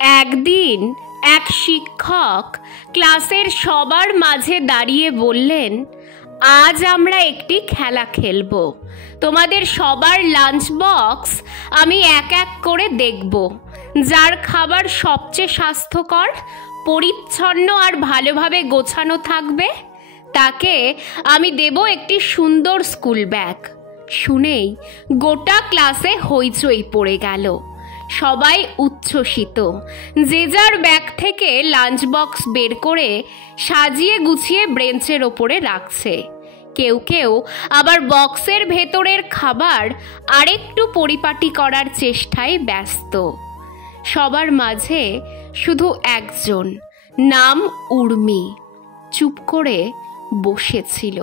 একদিন এক শিক্ষক ক্লাসের সবার মাঝে দাঁড়িয়ে বললেন, আজ আমরা একটি খেলা খেলব। তোমাদের সবার লাঞ্চ বক্স আমি এক এক করে দেখব। যার খাবার সবচেয়ে স্বাস্থ্যকর, পরিচ্ছন্ন আর ভালোভাবে গোছানো থাকবে, তাকে আমি দেব একটি সুন্দর স্কুল ব্যাগ। শুনেই গোটা ক্লাসে হইচই পড়ে গেল। সবাই উচ্ছ্বসিত। যে যার ব্যাগ থেকে লাঞ্চ বক্স বের করে সাজিয়ে গুছিয়ে বেঞ্চের ওপরে রাখছে। কেউ কেউ আবার বক্সের ভেতরের খাবার আরেকটু পরিপাটি করার চেষ্টায় ব্যস্ত। সবার মাঝে শুধু একজন, নাম উর্মি, চুপ করে বসেছিল,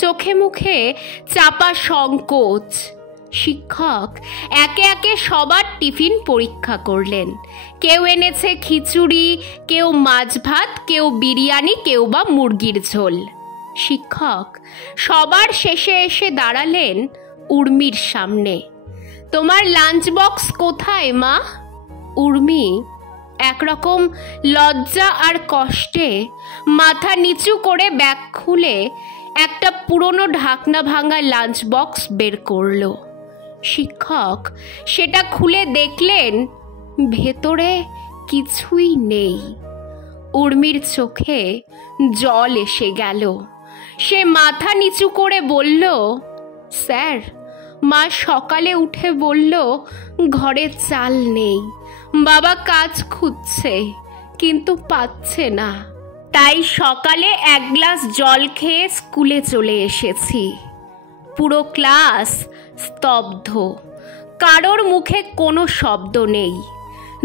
চোখে মুখে চাপা সংকোচ। শিক্ষক একে একে সবার টিফিন পরীক্ষা করলেন। কেউ এনেছে খিচুড়ি, কেউ মাছ ভাত, কেউ বিরিয়ানি, কেউ বা মুরগির ঝোল। শিক্ষক সবার শেষে এসে দাঁড়ালেন উর্মির সামনে। তোমার লাঞ্চ বক্স কোথায় মা? উর্মি একরকম লজ্জা আর কষ্টে মাথা নিচু করে ব্যাগ খুলে একটা পুরনো ঢাকনা ভাঙা লাঞ্চ বক্স বের করল। শিক্ষক সেটা খুলে দেখলেন ভেতরে কিছুই নেই। উর্মির চোখে জল এসে গেল। সে মাথা নিচু করে বলল, স্যার, মা সকালে উঠে বলল ঘরে চাল নেই। বাবা কাজ খুঁজছে কিন্তু পাচ্ছে না, তাই সকালে এক গ্লাস জল খেয়ে স্কুলে চলে এসেছি। পুরো ক্লাস স্তব্ধ, কারোর মুখে কোনো শব্দ নেই।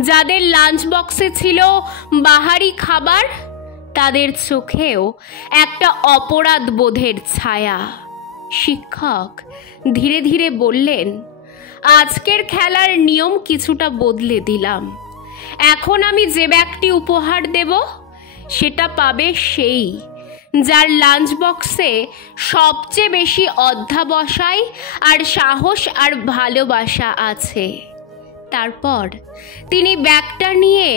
যাদের লাঞ্চ বক্সে ছিল বাহারি খাবার, তাদের চোখেও একটা অপরাধ বোধের ছায়া। শিক্ষক ধীরে ধীরে বললেন, আজকের খেলার নিয়ম কিছুটা বদলে দিলাম। এখন আমি যে ব্যাগটি উপহার দেব, সেটা পাবে সেই যার লাঞ্চ বক্সে সবচেয়ে বেশি অধ্যাবসায় আর সাহস আর ভালোবাসা আছে। তারপর তিনি ব্যাগটা নিয়ে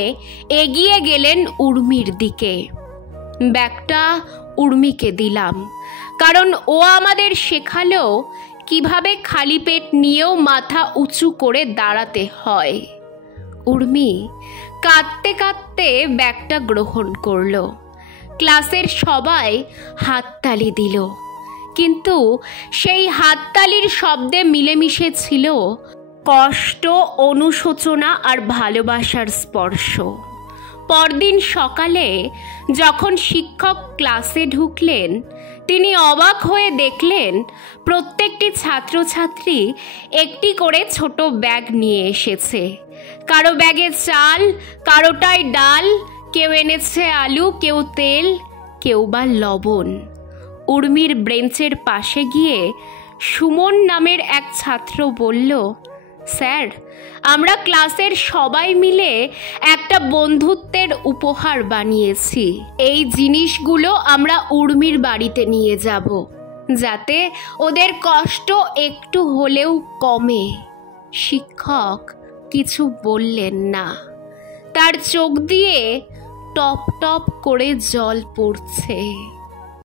এগিয়ে গেলেন উর্মির দিকে। ব্যাগটা উর্মিকে দিলাম, কারণ ও আমাদের শেখালো কিভাবে খালি পেট নিয়েও মাথা উঁচু করে দাঁড়াতে হয়। উর্মি কাঁদতে কাঁদতে ব্যাগটা গ্রহণ করলো। ক্লাসের সবাই হাততালি দিল, কিন্তু সেই হাততালির শব্দে মিলেমিশে ছিল কষ্ট, অনুশোচনা আর ভালোবাসার স্পর্শ। পরদিন সকালে যখন শিক্ষক ক্লাসে ঢুকলেন, তিনি অবাক হয়ে দেখলেন প্রত্যেকটি ছাত্রছাত্রী একটি করে ছোট ব্যাগ নিয়ে এসেছে। কারো ব্যাগে চাল, কারোটায় ডাল, কেউ এনেছে আলু, কেউ তেল, কেউ বা লবণ। উর্মির বেঞ্চের পাশে গিয়ে সুমন নামের এক ছাত্র বলল, স্যার, আমরা ক্লাসের সবাই মিলে একটা বন্ধুত্বের উপহার বানিয়েছি। এই জিনিসগুলো আমরা উর্মির বাড়িতে নিয়ে যাব, যাতে ওদের কষ্ট একটু হলেও কমে। শিক্ষক কিছু বললেন না। তার চোখ দিয়ে টপ টপ করে জল পড়ছে।